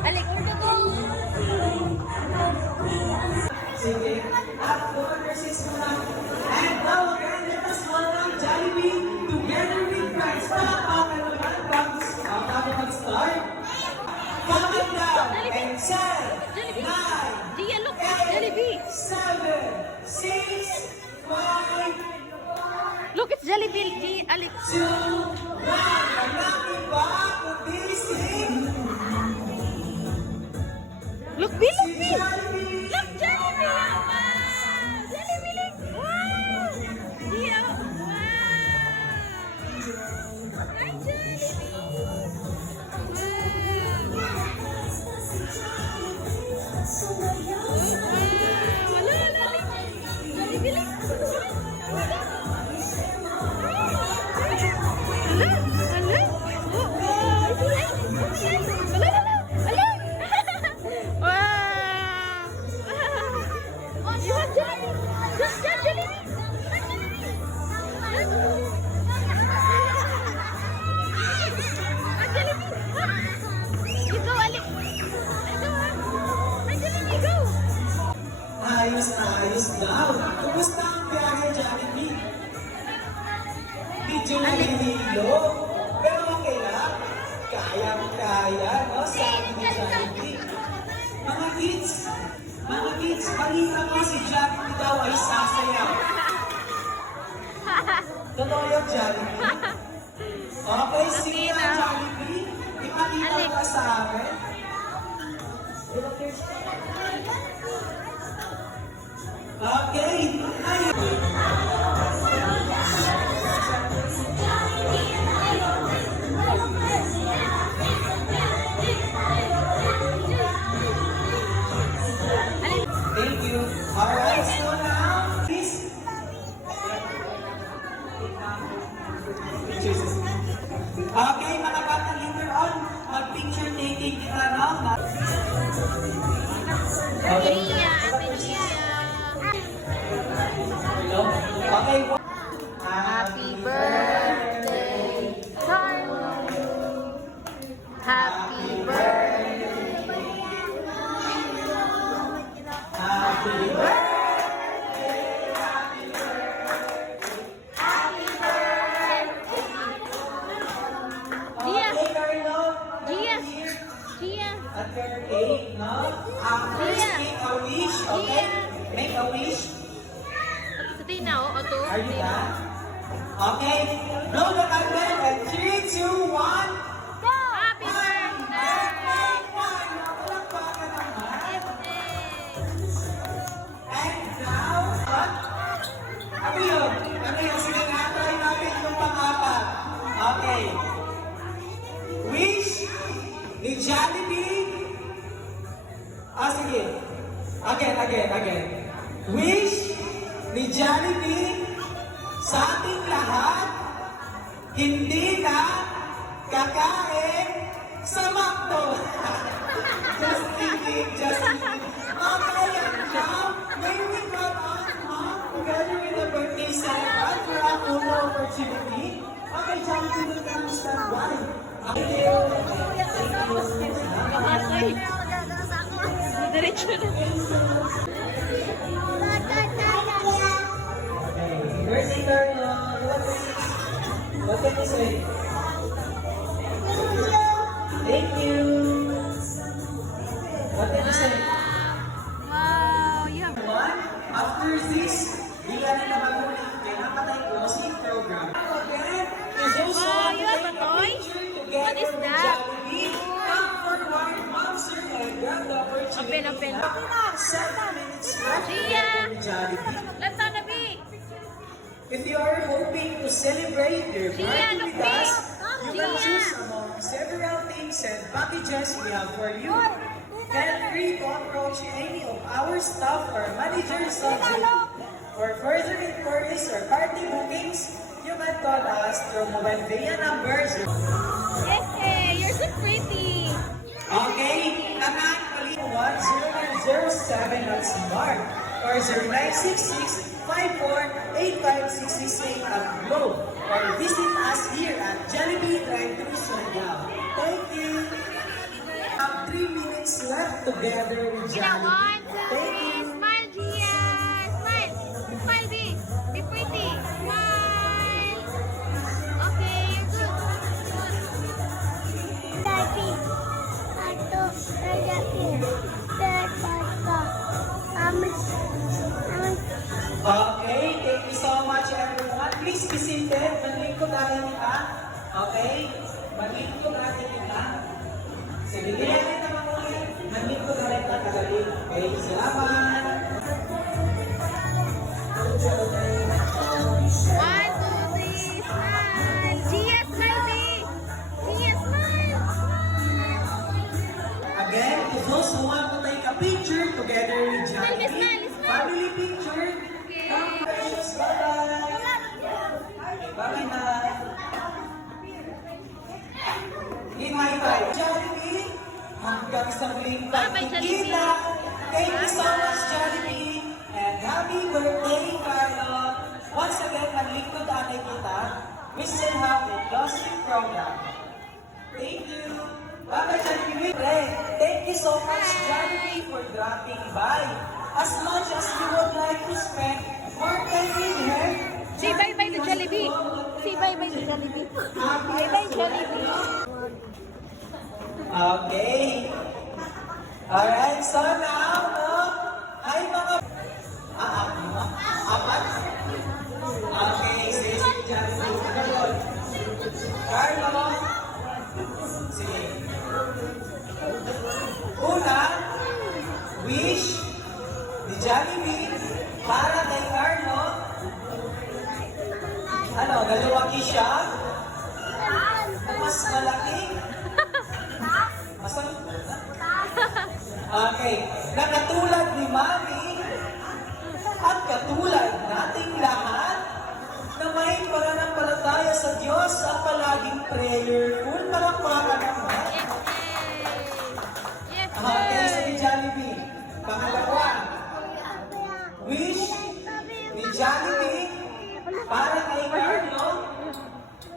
Alik, sige. At overseas muna. And now again, let us welcome Jollibee together with friends. Palakpakan naman bago mag-start. Count down and 10, 9, Gia, look, 8, Jollibee. 7, 6, 5, Look, it's Jollibee, G, Alex. 2, 1. Malaki ba kung dilising? Look, Bill, look, Si Bill. Jollibee. Look, Jollibee. Wow. Jollibee, look. Wow. Gia, wow. Hi, Jollibee. Ayos na ayos daw. Kumusta ang biyahe, Jollibee? Medyo nalililo. Pero okay lang. Kayang-kaya, no? Sabi ni Jollibee. Mga kids, balita mo si Jollibee daw ay sasayaw. Totoo yung Jollibee? Okay, sige na, Jollibee. Ipakita mo ka sa amin. Okay. Thank you. Alright, so now, please. Okay, mga bata, later on, mag-picture taking kita, no? Okay. Okay. Happy birthday, Carlo. Happy birthday. Happy birthday. Gia. Okay, Carlo. Gia. Gia. At your cake, no? First, make a wish, okay? Make a wish. Sa tinaw, o to? Are you done? Okay. Blow the candle and 3, 2, 1. Go! Happy birthday! Palakpakan naman. Birthday! And now, what? Ano yun? Ano yun? Sige nga, try natin yung pang-apat. Okay. Wish ni Jollibee. Sige. Again. Wish ni Jollibee sa ating lahat, hindi na kakain sa McDo. Just kidding. Okay, and now, may we got on, together with the birthday celebrant for a full opportunity. Okay, Jollibee will come stand by. Thank you. Makasoy. Diretso na. Birthday Carlo, what can you say? Thank you. What can you say? Wow, yeah. After this, bigyan na naman muli kay Napatay Closing Program. Again, is also Wow, you have a toy? What is that? Come forward, Monster, and grab the opportunity. Open. 7 minutes left. Gia. Jollibee. Lanta na, B. If you are hoping to celebrate your Gia, birthday look, with us, you can Gia. choose among several things and packages we have for you. Feel free to approach any of our staff or managers of duty. For further inquiries or party bookings, you can call us through mobile via numbers. Yes, you're so pretty. Okay, tanan, 1007 at Smart. or 0966-5485-668 at Globe, or visit us here at Jollibee Drive-Thru Surigao. Thank you! Have 3 minutes left together with Gina, Jollibee. 1, 2, Thank 3. you! Smile, Gia. Smile. Smile, B. Be pretty. Smile. Okay, you're good. Good. Daddy, ato, lalaki, bata, Okay, thank you so much everyone. Please be seated. Maglingkod natin kita. Okay? Maglingkod natin kita. Sige, diyan kita makulit. Maglingkod natin kita kagaling. Okay, salamat. 1, 2, 3. Smile. Gia, smile, B. Gia, smile. Again, to those who want to take a picture together with Jollibee, Smile, smile. family picture. Come, precious. Bye-bye. Bye-bye na. High five. Jollibee, hanggang sa muling Bye-bye, Jollibee. pagkikita. Thank you so much, Jollibee. And happy birthday, Carlo. Once again, maglingkod anay kita. We still have a closing program. Thank you. Bye-bye, Jollibee. Thank you so much, Jollibee, for dropping by. As much as you would like to spend more time with her, Say bye-bye to Jollibee. Say bye-bye to Jollibee. Bye-bye, Jollibee. Okay. Alright, so now, no? Ay, mga... Apat? Okay, sige, sige, Jollibee. Carlo. Carlo. Sige. Una, wish ni Jollibee para kay Carlo. Ano, nalawaki siya? Mas malaki? Masang... Okay. Na katulad ni Mami at katulad nating lahat na may pananampalataya sa Diyos at palaging prayerful. Palakpakan naman. Yes, Okay, sir. sige Jollibee. Pangalawa, wish ni Jollibee para kay Carlo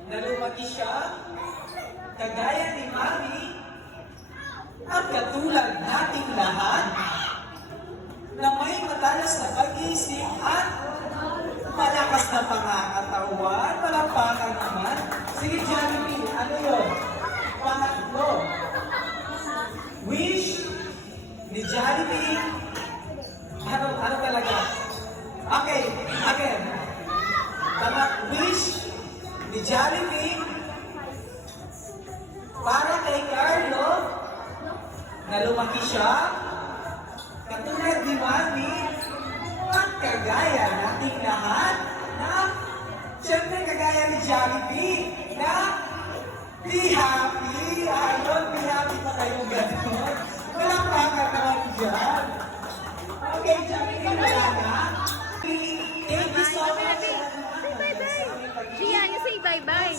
na lumaki siya kagaya ni Mami at katulad nating lahat na may matalas na pag-iisip at malakas na pangangatawan. Palakpakan naman. Sige Jollibee, ano yun? Pangatlo, wish ni Jollibee. Ano talaga? Okay, again. Wish ni Jollibee para kay Carlo na lumaki siya katulad ni Mami at kagaya nating lahat na siyempre kagaya ni Jollibee na be happy. Ayun, be happy pa kayong gano'n. Palakpakan naman dyan. Okay, Jollibee, wala na. Thank you so much. Gia, you say bye-bye.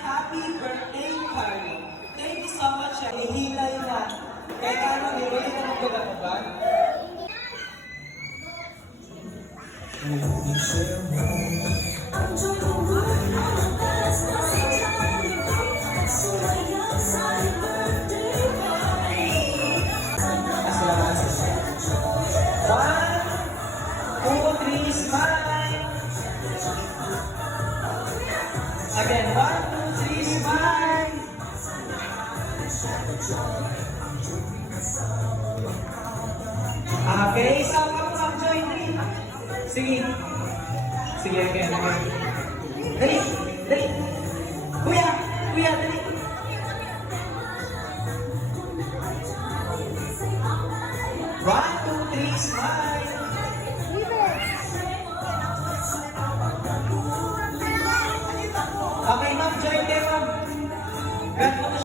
Happy birthday, Carlo. Thank you so much. Ihilay na. Kaya Carlo, ibalik na ng gagawin. One, two, three, smile. Again, 1, 2, 3, smile. Okay, so mag-join rin. Sige. Sige, again. Dali, dali. Kuya, dali. 1, 2, 3, smile.